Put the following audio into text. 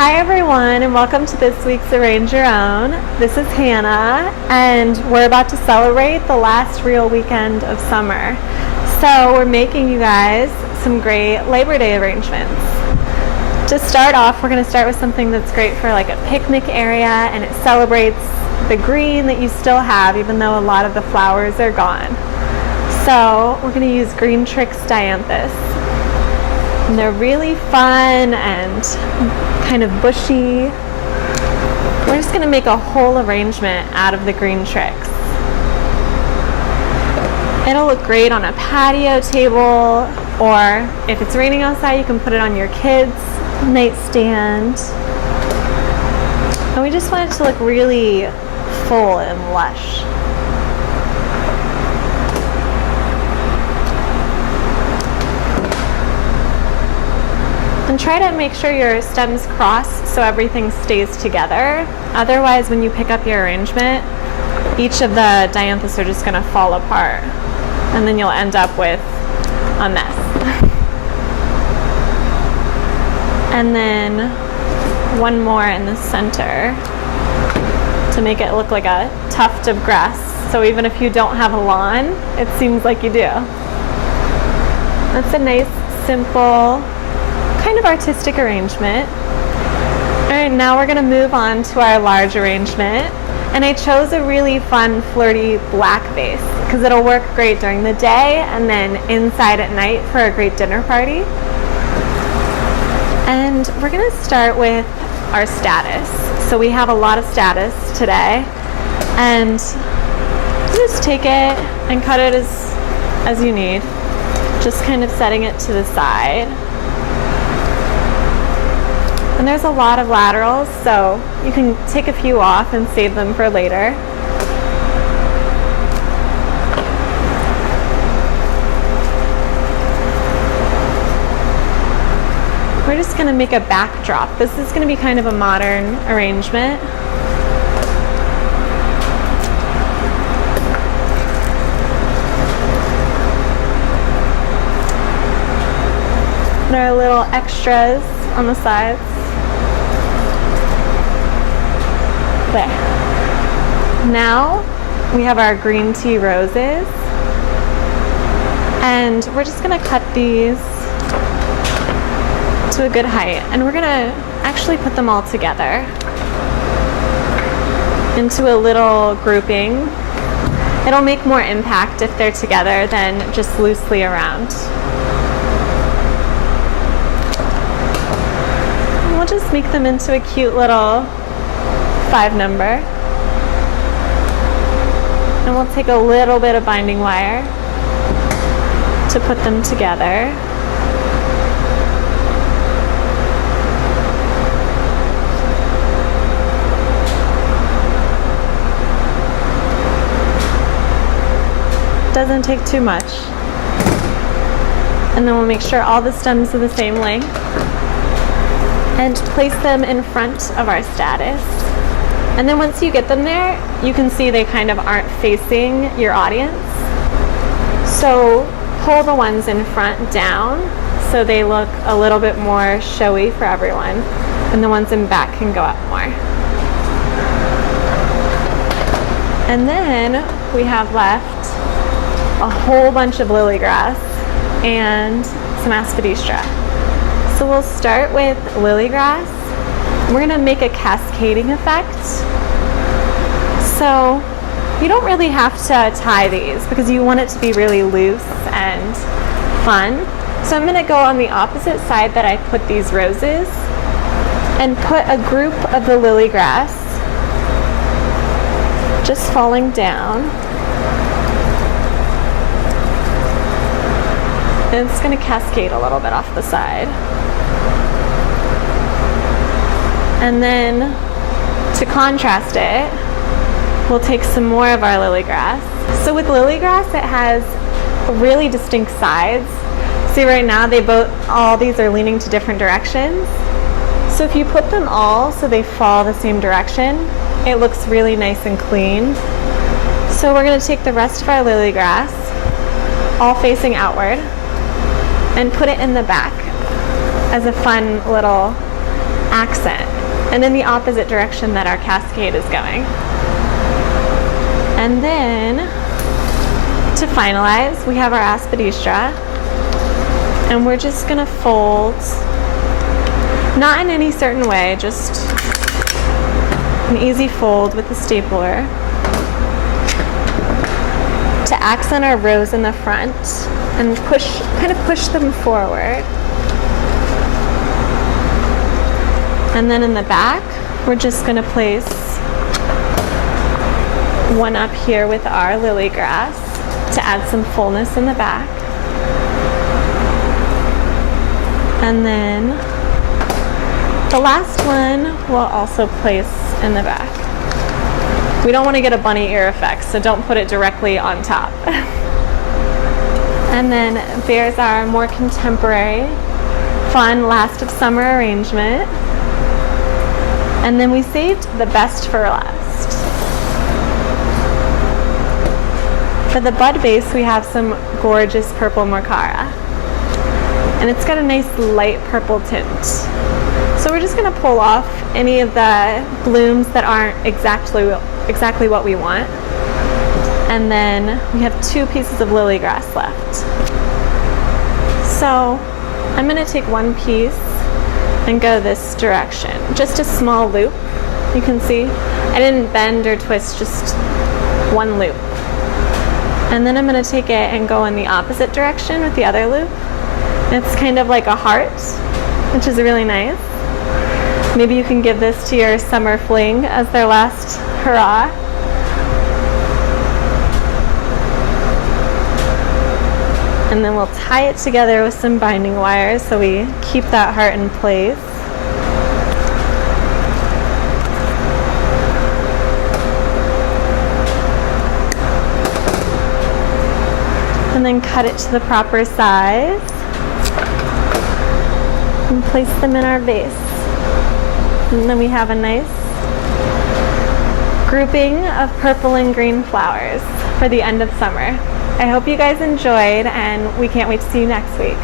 Hi everyone, and welcome to this week's Arrange Your Own. This is Hannah, and we're about to celebrate the last real weekend of summer. So we're making you guys some great Labor Day arrangements. To start off, we're going to start with something that's great for like a picnic area, and it celebrates the green that you still have even though a lot of the flowers are gone. So we're going to use Green Tricks Dianthus. And they're really fun and kind of bushy. We're just going to make a whole arrangement out of the Green Tricks. It'll look great on a patio table, or if it's raining outside, you can put it on your kids' nightstand. And we just want it to look really full and lush. And try to make sure your stems cross so everything stays together. Otherwise, when you pick up your arrangement, each of the dianthus are just going to fall apart. And then you'll end up with a mess. And then one more in the center to make it look like a tuft of grass. So even if you don't have a lawn, it seems like you do. That's a nice, simple, kind of artistic arrangement. All right, now we're gonna move on to our large arrangement. And I chose a really fun, flirty black vase because it'll work great during the day and then inside at night for a great dinner party. And we're gonna start with our statice. So we have a lot of statice today. And just take it and cut it as you need. Just kind of setting it to the side. And there's a lot of laterals, so you can take a few off and save them for later. We're just going to make a backdrop. This is going to be kind of a modern arrangement. There are little extras on the sides. There. Now we have our green tea roses, and we're just going to cut these to a good height, and we're going to actually put them all together into a little grouping. It'll make more impact if they're together than just loosely around. And we'll just make them into a cute little 5 number. And we'll take a little bit of binding wire to put them together. Doesn't take too much. And then we'll make sure all the stems are the same length and place them in front of our statice. And then once you get them there, you can see they kind of aren't facing your audience. So pull the ones in front down so they look a little bit more showy for everyone. And the ones in back can go up more. And then we have left a whole bunch of lily grass and some aspidistra. So we'll start with lily grass. We're gonna make a cascading effect. So you don't really have to tie these because you want it to be really loose and fun. So I'm gonna go on the opposite side that I put these roses and put a group of the lily grass just falling down. And it's gonna cascade a little bit off the side. And then to contrast it, we'll take some more of our lily grass. So with lily grass, it has really distinct sides. See right now, all these are leaning to different directions. So if you put them all so they fall the same direction, it looks really nice and clean. So we're gonna take the rest of our lily grass, all facing outward, and put it in the back as a fun little accent. and in the opposite direction that our cascade is going. And then to finalize, we have our aspidistra, and we're just gonna fold, not in any certain way, just an easy fold with the stapler to accent our rows in the front and kind of push them forward. And then in the back, we're just gonna place one up here with our lily grass to add some fullness in the back. And then the last one we'll also place in the back. We don't want to get a bunny ear effect, so don't put it directly on top. And then there's our more contemporary, fun last of summer arrangement. And then we saved the best for last. For the bud base, we have some gorgeous purple Morcara. And it's got a nice light purple tint. So we're just gonna pull off any of the blooms that aren't exactly what we want. And then we have 2 pieces of lily grass left. So I'm gonna take one piece and go this direction. Just a small loop, you can see. I didn't bend or twist, just one loop. And then I'm gonna take it and go in the opposite direction with the other loop. It's kind of like a heart, which is really nice. Maybe you can give this to your summer fling as their last hurrah. And then we'll tie it together with some binding wires so we keep that heart in place. And then cut it to the proper size and place them in our vase. And then we have a nice grouping of purple and green flowers for the end of summer. I hope you guys enjoyed, and we can't wait to see you next week.